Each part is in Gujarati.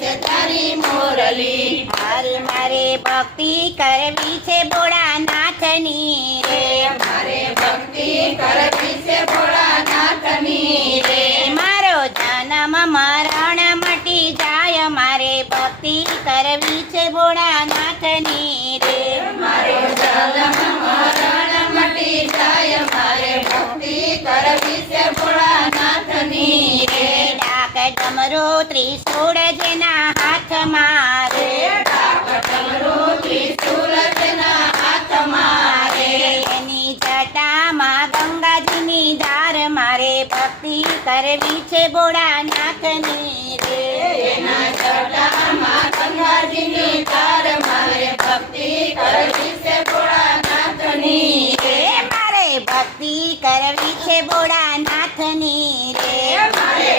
છે તારી મોરલી. મારે મારે ભક્તિ કરવી છે ભોળાનાથની રે. મારે ભક્તિ કરવી છે ભોળાનાથની રે. મારો જન્મ મરણ મટી જાય મારે ભક્તિ કરવી છે ભોળાનાથની રે. મારો જન્મ મરણ મટી જાય મારે ભક્તિ કરવી છે ભોળાનાથની રે. ડાક ડમરો ત્રિશૂળ જેના હાથમાં રે ડાકટમરું ત્રિશૂલ તેના હાથમાં રે એની જટામાં ગંગાજીની ધાર મારે ભક્તિ કરવી છે ભોળાનાથની રે. એના તાર મારે ભક્તિ કરવી છે ભોળાનાથની રે. મારે ભક્તિ કરવી છે ભોળાનાથની રે મારે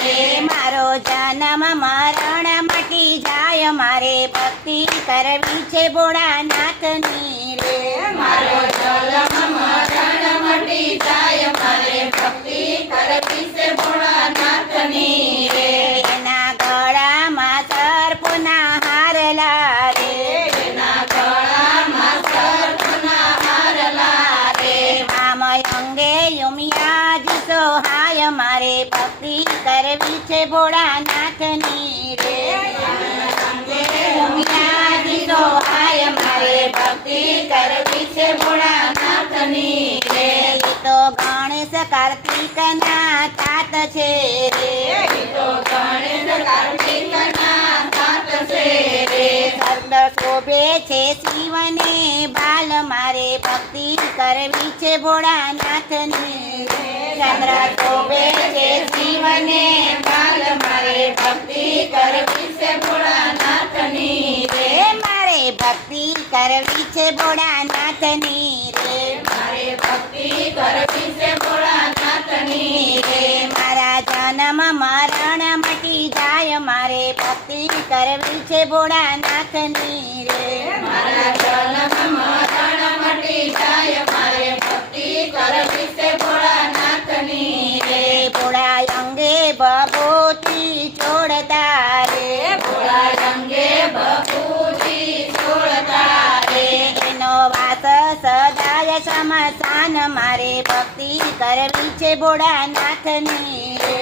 રે મારો જન્મ મરણ મટી જાય, મારે ભક્તિ કરવી છે ભોળાનાથની રે. મારો જન્મ મરણ ભક્તિ કરવી છે ભોળાનાથની રે. સહાય મારે ભક્તિ કરવી છે ભોળાનાથની રે. તો ગણેશ કાર્તિકના તાત છે રે. તો ગણેશ કાર્તિકના સાત છે શોભે છે શિવને, બાલ મારે ભક્તિ કરવી છે ભોળાનાથની. ચંદ્ર શોભે છે શિવને, બાલ મારે ભક્તિ કરવી છે ભોળાનાથની. રે મારે ભક્તિ કરવી છે ભોળાનાથની. રે મારે ભક્તિ કરવી છે ભોળાનાથની. રે મારા જન્મ મરણ મટી જાય મારે ભક્તિ કરવી છે ભોળાનાથની રે. મારા જન્મ મરણ મટી જાય મારે ભક્તિ કરવી છે ભોળાનાથની રે. ભોળા અંગે બબોતી છોડતા રે. ભોળા અંગે બપુજી છોડતા રે. એનો વાસ સદાય સમસાન મારે ભક્તિ કરવી છે ભોળાનાથની રે.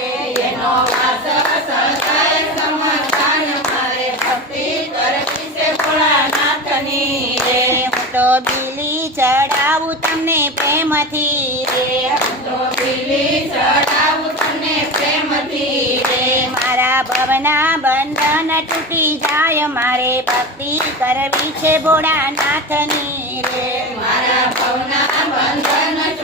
એનો વાસ સદાય સમસાન મારે ભક્તિ કરવી છે રે મોટો બીલી ચડાવું તમને પ્રેમથી રે. મોટો પીલી ચડાવું તમને પ્રેમથી રે. મારા ભવના બંધન તૂટી જાય, મારે ભક્તિ કરવી છે ભોળાનાથની રે. મારા ભવના બંધન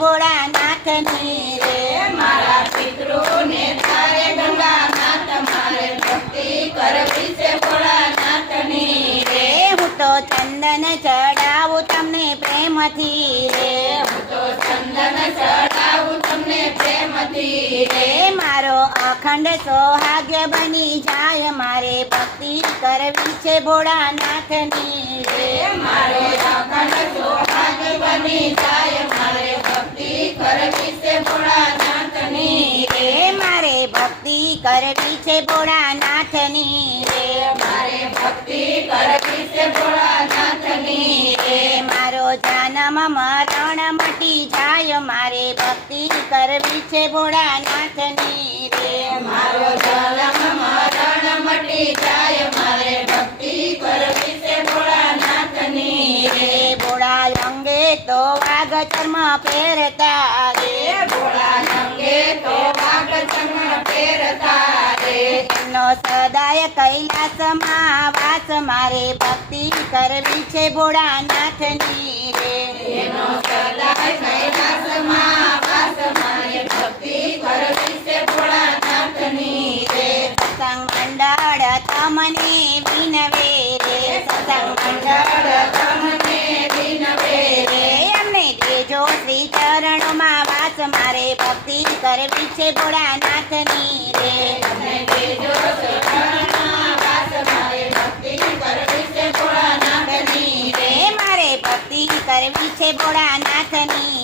કરવી છે રે. મારા પિતૃને તારે ગંગાનાથ મારે ભક્તિ કરવી છે ભોળાનાથની રે રે. હું તો ચંદન ચડાવું તમને પ્રેમથી રે. હું તો ચંદન ચડાવું તમને પ્રેમથી રે. મારો અખંડ સૌભાગ્ય બની જાય, મારે ભક્તિ કરવી છે ભોળાનાથની કરવી છે ભોળાનાથની રે. મારે ભક્તિ કરવી છે ભોળાનાથની રે. રે મારો જન્મ મરણ મટી જાય મારે ભક્તિ કરવી છે ભોળાનાથની રે. મારો જન્મ મરણ મટી જાય મારે ભક્તિ કરવી છે ભોળાનાથની રે. રે ભોળા અંગે તો વાઘ ચર્મ પહેરતા રે. ભોળા અંગે તો વાઘ ચર્મ એમનો સદાય કૈલાસમાં વાસ મારે ભક્તિ કરવી છે ભોળાનાથની રે. એનો સદાય કૈલાસમાં વાસ મારે ભક્તિ કરવી છે ભોળાનાથની રે. સત્સંગ મંડળ તમને વિનવે રે. સત્સંગ મંડળ તમને વિનવે રે અમને દેજો શ્રી ચરણોમાં વાસ મારે ભક્તિ કરવી છે ભોળાનાથની રે. મારે ભક્તિ કરવી છે ભોળાનાથની